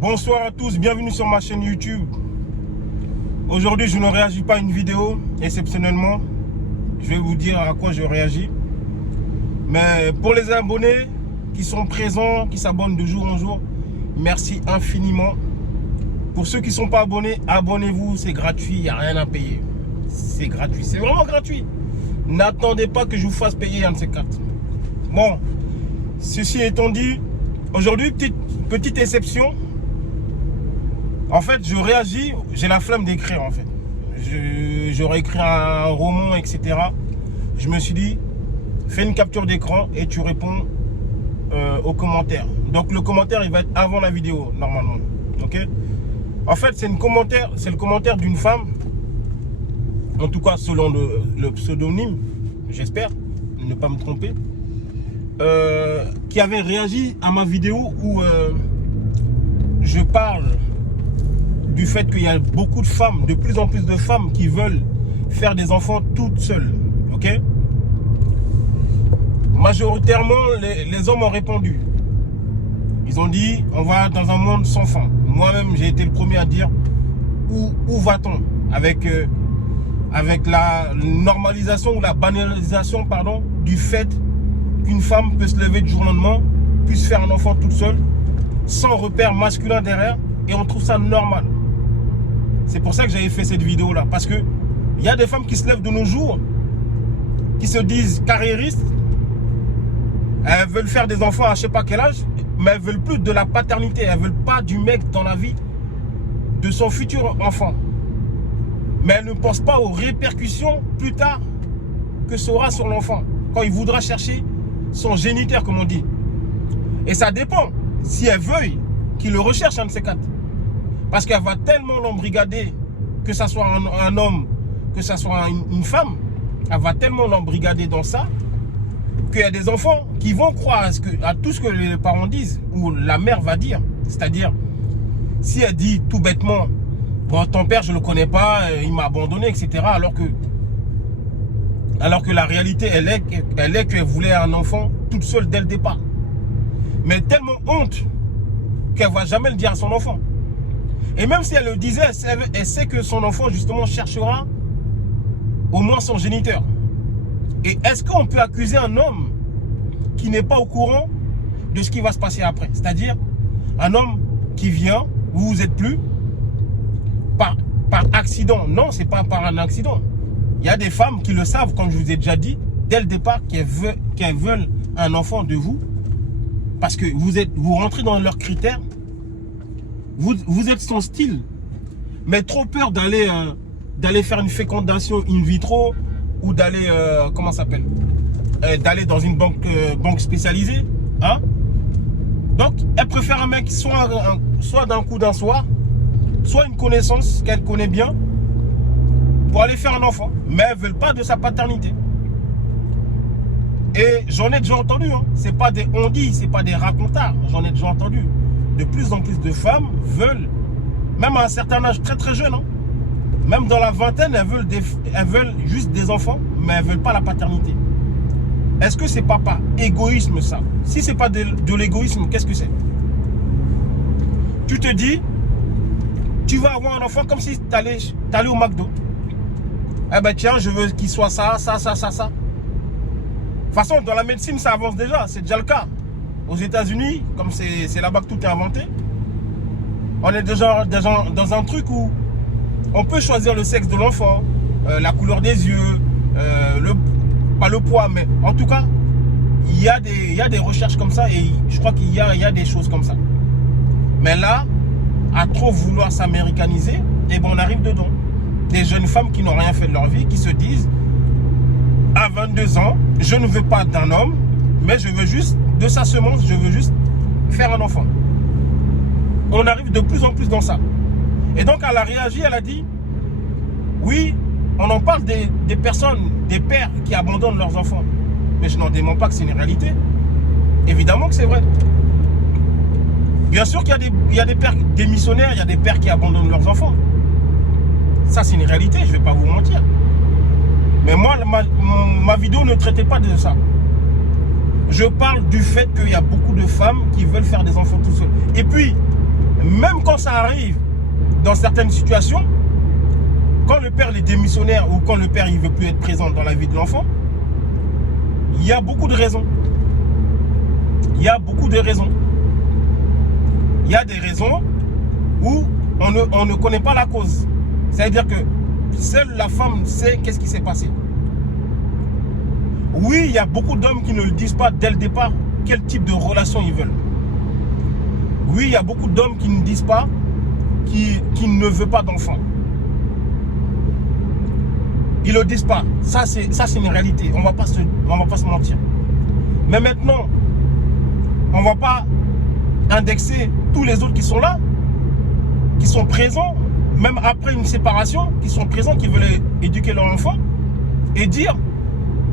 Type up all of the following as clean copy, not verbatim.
Bonsoir à tous, bienvenue sur ma chaîne YouTube. Aujourd'hui, je ne réagis pas à une vidéo, exceptionnellement. Je vais vous dire à quoi je réagis. Mais pour les abonnés qui sont présents, qui s'abonnent de jour en jour, merci infiniment. Pour ceux qui ne sont pas abonnés, abonnez-vous, c'est gratuit, il n'y a rien à payer. C'est gratuit, c'est vraiment gratuit. N'attendez pas que je vous fasse payer un de ces quatre. Bon, ceci étant dit, aujourd'hui, petite exception. En fait, je réagis, j'ai la flemme d'écrire en fait. J'aurais écrit un roman, etc. Je me suis dit, fais une capture d'écran et tu réponds aux commentaires. Donc le commentaire, il va être avant la vidéo, normalement. Ok? En fait, c'est le commentaire d'une femme, en tout cas selon le pseudonyme, j'espère, ne pas me tromper, qui avait réagi à ma vidéo où je parle du fait qu'il y a beaucoup de femmes, de plus en plus de femmes qui veulent faire des enfants toutes seules. Ok? Majoritairement, les hommes ont répondu. Ils ont dit, on va dans un monde sans fin. Moi-même, j'ai été le premier à dire, où va-t-on avec la normalisation ou la banalisation, pardon, du fait qu'une femme peut se lever du jour au lendemain, puisse faire un enfant toute seule, sans repère masculin derrière, et on trouve ça normal. C'est pour ça que j'avais fait cette vidéo-là. Parce que il y a des femmes qui se lèvent de nos jours, qui se disent carriéristes. Elles veulent faire des enfants à je ne sais pas quel âge, mais elles veulent plus de la paternité. Elles veulent pas du mec dans la vie de son futur enfant. Mais elles ne pensent pas aux répercussions plus tard que ça aura sur l'enfant. Quand il voudra chercher son géniteur, comme on dit. Et ça dépend. Si elle veuille qu'il le recherche, un de ces quatre. Parce qu'elle va tellement l'embrigader, que ce soit un homme, que ce soit une femme, elle va tellement l'embrigader dans ça, qu'il y a des enfants qui vont croire à tout ce que les parents disent, ou la mère va dire. C'est-à-dire, si elle dit tout bêtement, bon, ton père, je ne le connais pas, il m'a abandonné, etc. Alors que la réalité, elle est qu'elle voulait un enfant toute seule dès le départ. Mais tellement honte qu'elle ne va jamais le dire à son enfant. Et même si elle le disait, elle sait que son enfant, justement, cherchera au moins son géniteur. Et est-ce qu'on peut accuser un homme qui n'est pas au courant de ce qui va se passer après? C'est-à-dire, un homme qui vient, vous n'êtes plus, par accident. Non, ce n'est pas par un accident. Il y a des femmes qui le savent, comme je vous ai déjà dit, dès le départ, qu'elles veulent un enfant de vous, parce que vous rentrez dans leurs critères. Vous êtes son style, mais trop peur d'aller faire une fécondation in vitro ou d'aller, comment ça s'appelle, d'aller dans une banque spécialisée. Hein? Donc, elle préfère un mec soit d'un coup d'un soir, soit une connaissance qu'elle connaît bien pour aller faire un enfant. Mais elles ne veulent pas de sa paternité. Et j'en ai déjà entendu. Hein. Ce n'est pas des on-dit, ce n'est pas des racontards. J'en ai déjà entendu. De plus en plus de femmes veulent, même à un certain âge très très jeune, hein, même dans la vingtaine, elles veulent juste des enfants, mais elles ne veulent pas la paternité. Est-ce que c'est pas égoïsme ça? Si c'est pas de l'égoïsme, qu'est-ce que c'est? Tu te dis, tu vas avoir un enfant comme si tu allais au McDo. Eh ben tiens, je veux qu'il soit ça. De toute façon, dans la médecine, ça avance déjà, c'est déjà le cas. Aux États-Unis, comme c'est là-bas que tout est inventé, on est déjà dans un truc où on peut choisir le sexe de l'enfant, la couleur des yeux, pas le poids, mais en tout cas, il y a des recherches comme ça et je crois qu'il y a des choses comme ça. Mais là, à trop vouloir s'américaniser, et bon, on arrive dedans. Des jeunes femmes qui n'ont rien fait de leur vie, qui se disent, à 22 ans, je ne veux pas d'un homme, mais je veux juste de sa semence, je veux juste faire un enfant. On arrive de plus en plus dans ça. Et donc elle a réagi, elle a dit, oui, on en parle des personnes, des pères qui abandonnent leurs enfants. Mais je n'en dément pas que c'est une réalité. Évidemment que c'est vrai. Bien sûr qu'il y a des pères démissionnaires, il y a des pères qui abandonnent leurs enfants. Ça c'est une réalité, je ne vais pas vous mentir. Mais moi, ma vidéo ne traitait pas de ça. Je parle du fait qu'il y a beaucoup de femmes qui veulent faire des enfants tout seuls. Et puis, même quand ça arrive dans certaines situations, quand le père est démissionnaire ou quand le père ne veut plus être présent dans la vie de l'enfant, il y a beaucoup de raisons. Il y a beaucoup de raisons. Il y a des raisons où on ne connaît pas la cause. C'est-à-dire que seule la femme sait qu'est-ce qui s'est passé. Oui, il y a beaucoup d'hommes qui ne le disent pas dès le départ quel type de relation ils veulent. Oui, il y a beaucoup d'hommes qui ne disent pas qu'ils ne veulent pas d'enfants. Ils ne le disent pas. Ça, c'est une réalité. On ne va pas se mentir. Mais maintenant, on ne va pas indexer tous les autres qui sont là, qui sont présents, même après une séparation, qui sont présents, qui veulent éduquer leur enfant, et dire,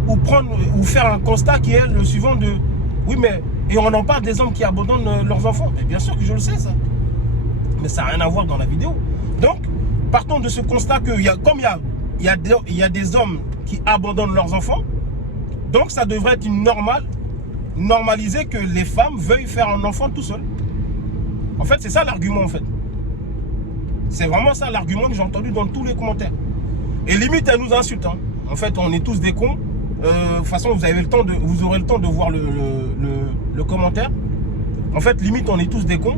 ou faire un constat qui est le suivant de, oui, mais, et on en parle des hommes qui abandonnent leurs enfants. Mais bien sûr que je le sais, ça. Mais ça n'a rien à voir dans la vidéo. Donc, partons de ce constat que, comme il y a des hommes qui abandonnent leurs enfants, donc ça devrait être normaliser que les femmes veuillent faire un enfant tout seul. En fait, c'est ça l'argument, en fait. C'est vraiment ça l'argument que j'ai entendu dans tous les commentaires. Et limite, elle nous insulte. Hein. En fait, on est tous des cons. De toute façon, vous aurez le temps de voir le commentaire. En fait, limite, on est tous des cons.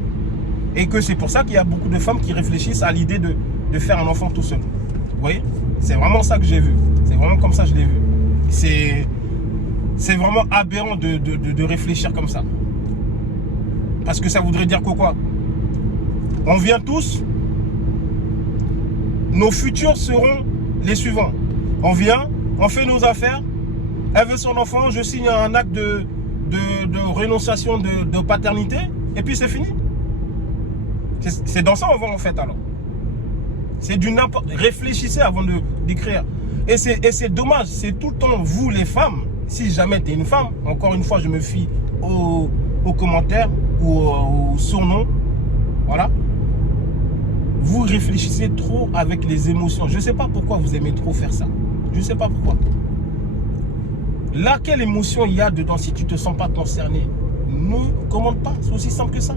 Et que c'est pour ça qu'il y a beaucoup de femmes qui réfléchissent à l'idée de faire un enfant tout seul. Vous voyez? C'est vraiment ça que j'ai vu. C'est vraiment comme ça que je l'ai vu. C'est vraiment aberrant de réfléchir comme ça. Parce que ça voudrait dire que quoi? On vient tous, nos futurs seront les suivants. On vient, on fait nos affaires, elle veut son enfant, je signe un acte de renonciation de paternité, et puis c'est fini. C'est dans ça on va en fait alors. C'est du n'importe. Réfléchissez avant d'écrire. Et c'est dommage, c'est tout le temps vous les femmes, si jamais tu es une femme, encore une fois je me fie aux commentaires ou aux surnoms, voilà. Vous réfléchissez trop avec les émotions. Je ne sais pas pourquoi vous aimez trop faire ça. Je ne sais pas pourquoi. Là, quelle émotion il y a dedans si tu ne te sens pas concerné? Ne commente pas, c'est aussi simple que ça.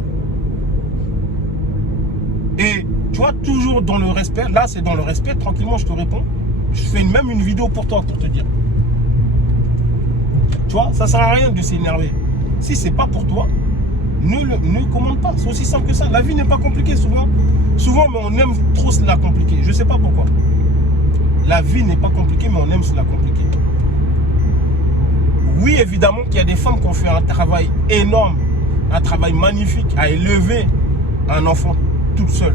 Et tu vois, toujours dans le respect, là c'est dans le respect, tranquillement je te réponds. Je fais même une vidéo pour toi pour te dire. Tu vois, ça ne sert à rien de s'énerver. Si c'est pas pour toi, ne commente pas. C'est aussi simple que ça. La vie n'est pas compliquée souvent. Souvent, mais on aime trop se la compliquer. Je ne sais pas pourquoi. La vie n'est pas compliquée, mais on aime se la compliquer. Oui, évidemment qu'il y a des femmes qui ont fait un travail énorme, un travail magnifique à élever un enfant toute seule.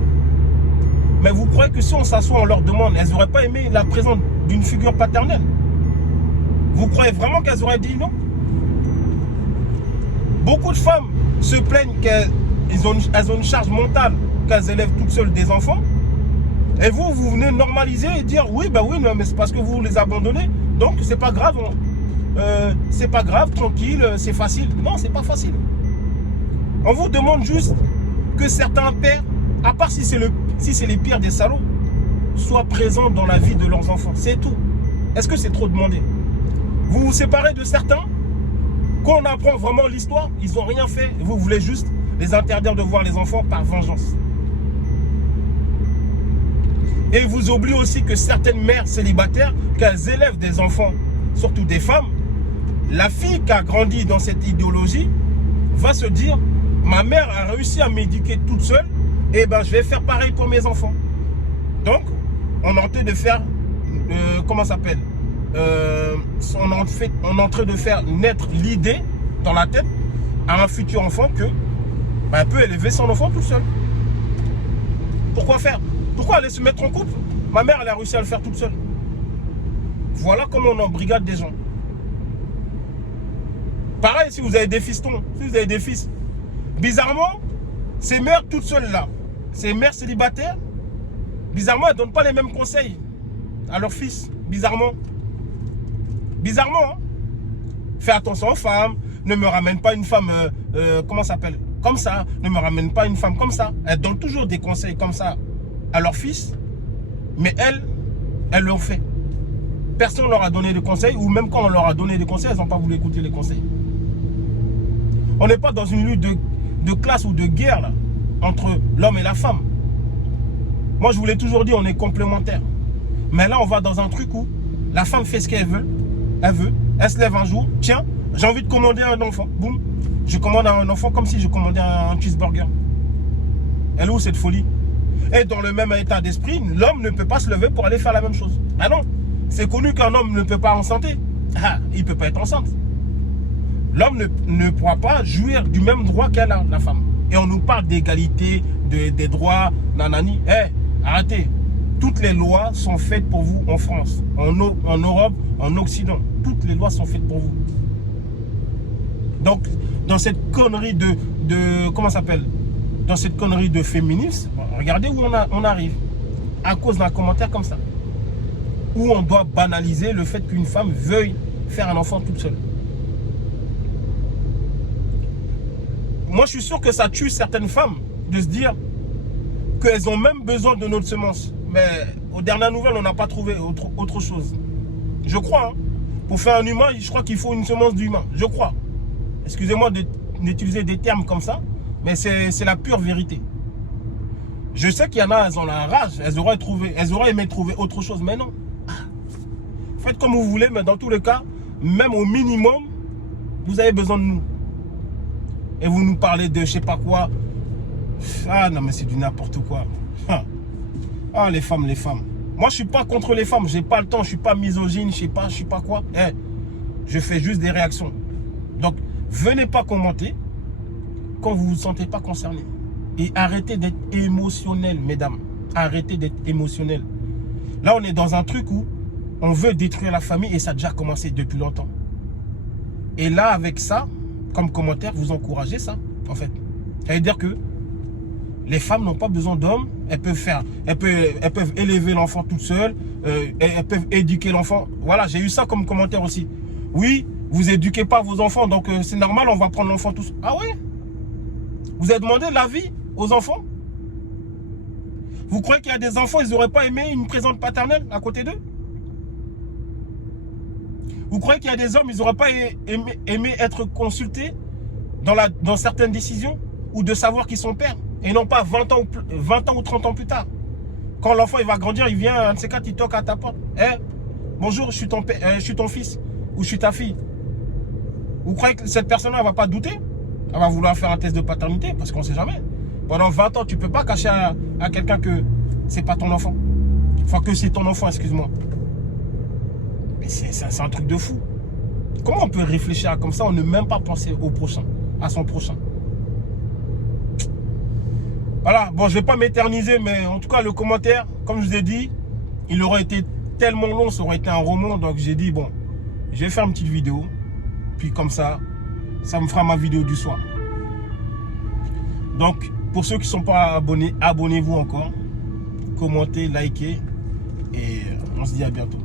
Mais vous croyez que si on s'assoit, on leur demande, elles n'auraient pas aimé la présence d'une figure paternelle? Vous croyez vraiment qu'elles auraient dit non? Beaucoup de femmes se plaignent qu'elles ont une charge mentale, qu'elles élèvent toutes seules des enfants. Et vous venez normaliser et dire oui, bah oui, mais c'est parce que vous les abandonnez. Donc c'est pas grave. C'est pas grave, tranquille, c'est facile. Non, c'est pas facile. On vous demande juste que certains pères, à part si c'est les pires des salauds, soient présents dans la vie de leurs enfants. C'est tout. Est-ce que c'est trop demandé? Vous vous séparez de certains, quand on apprend vraiment l'histoire, ils n'ont rien fait. Vous voulez juste les interdire de voir les enfants par vengeance. Et vous oubliez aussi que certaines mères célibataires, qu'elles élèvent des enfants, surtout des femmes, la fille qui a grandi dans cette idéologie va se dire, ma mère a réussi à m'éduquer toute seule, et ben je vais faire pareil pour mes enfants. Donc, on est en train de faire, comment ça s'appelle, on est en train de faire naître l'idée dans la tête à un futur enfant que ben, elle peut élever son enfant tout seul. Pourquoi faire? Pourquoi aller se mettre en couple? Ma mère, elle a réussi à le faire toute seule. Voilà comment on embrigade des gens. Pareil, si vous avez des fistons, si vous avez des fils, bizarrement, ces mères toutes seules là, ces mères célibataires, bizarrement, elles ne donnent pas les mêmes conseils à leurs fils. Bizarrement. Bizarrement, hein? Fais attention aux femmes, ne me ramène pas une femme, comment ça s'appelle? Comme ça, ne me ramène pas une femme comme ça. Elles donnent toujours des conseils comme ça à leur fils, mais elles l'ont fait. Personne ne leur a donné de conseils, ou même quand on leur a donné des conseils, elles n'ont pas voulu écouter les conseils. On n'est pas dans une lutte de classe ou de guerre là. entre l'homme et la femme. Moi, je vous l'ai toujours dit, on est complémentaires. Mais là, on va dans un truc où la femme fait ce qu'elle veut. Elle se lève un jour. Tiens, j'ai envie de commander un enfant. Boum. Je commande un enfant comme si je commandais un cheeseburger. Elle est où cette folie? Et dans le même état d'esprit, l'homme ne peut pas se lever pour aller faire la même chose. Ah non, c'est connu qu'un homme ne peut pas enceinte. Ah, il ne peut pas être enceinte. L'homme ne pourra pas jouir du même droit qu'elle a, la femme. Et on nous parle d'égalité, des droits, nanani. Arrêtez. Toutes les lois sont faites pour vous en France, en Europe, en Occident. Toutes les lois sont faites pour vous. Donc, dans cette connerie comment ça s'appelle? Dans cette connerie de féminisme, regardez où on arrive. À cause d'un commentaire comme ça. Où on doit banaliser le fait qu'une femme veuille faire un enfant toute seule. Moi, je suis sûr que ça tue certaines femmes de se dire qu'elles ont même besoin de notre semence. Mais aux dernières nouvelles, on n'a pas trouvé autre chose. Je crois. Hein. Pour faire un humain, je crois qu'il faut une semence d'humain. Je crois. Excusez-moi d'utiliser des termes comme ça, mais c'est la pure vérité. Je sais qu'il y en a, elles ont la rage. Elles auraient aimé trouver autre chose, mais non. Faites comme vous voulez, mais dans tous les cas, même au minimum, vous avez besoin de nous. Et vous nous parlez de je sais pas quoi. Ah non, mais c'est du n'importe quoi. Ah, les femmes, les femmes. Moi, je suis pas contre les femmes. J'ai pas le temps. Je suis pas misogyne. Je sais pas quoi. Je fais juste des réactions. Donc, venez pas commenter quand vous vous sentez pas concerné. Et arrêtez d'être émotionnel, mesdames. Arrêtez d'être émotionnel. Là, on est dans un truc où on veut détruire la famille et ça a déjà commencé depuis longtemps. Et là, avec ça, comme commentaire, vous encouragez ça, en fait. Ça veut dire que les femmes n'ont pas besoin d'hommes. Elles peuvent élever l'enfant toutes seules. Elles peuvent éduquer l'enfant. Voilà, j'ai eu ça comme commentaire aussi. Oui, vous éduquez pas vos enfants, donc c'est normal, on va prendre l'enfant tous. Ah ouais? Vous avez demandé l'avis aux enfants? Vous croyez qu'il y a des enfants, ils n'auraient pas aimé une présence paternelle à côté d'eux? Vous croyez qu'il y a des hommes, ils n'auraient pas aimé être consultés dans certaines décisions ou de savoir qu'ils sont pères et non pas 20 ans ou 30 ans plus tard. Quand l'enfant il va grandir, il vient, un de ces quatre, il toque à ta porte. Bonjour, je suis ton fils ou je suis ta fille. Vous croyez que cette personne-là ne va pas douter? Elle va vouloir faire un test de paternité parce qu'on ne sait jamais. Pendant 20 ans, tu ne peux pas cacher à quelqu'un que c'est pas ton enfant. Enfin, que c'est ton enfant, excuse-moi. Mais c'est un truc de fou. Comment on peut réfléchir comme ça, on ne même pas penser au prochain, à son prochain? Voilà, bon, je ne vais pas m'éterniser, mais en tout cas, le commentaire, comme je vous ai dit, il aurait été tellement long, ça aurait été un roman. Donc j'ai dit, bon, je vais faire une petite vidéo. Puis comme ça me fera ma vidéo du soir. Donc, pour ceux qui ne sont pas abonnés, abonnez-vous encore. Commentez, likez. Et on se dit à bientôt.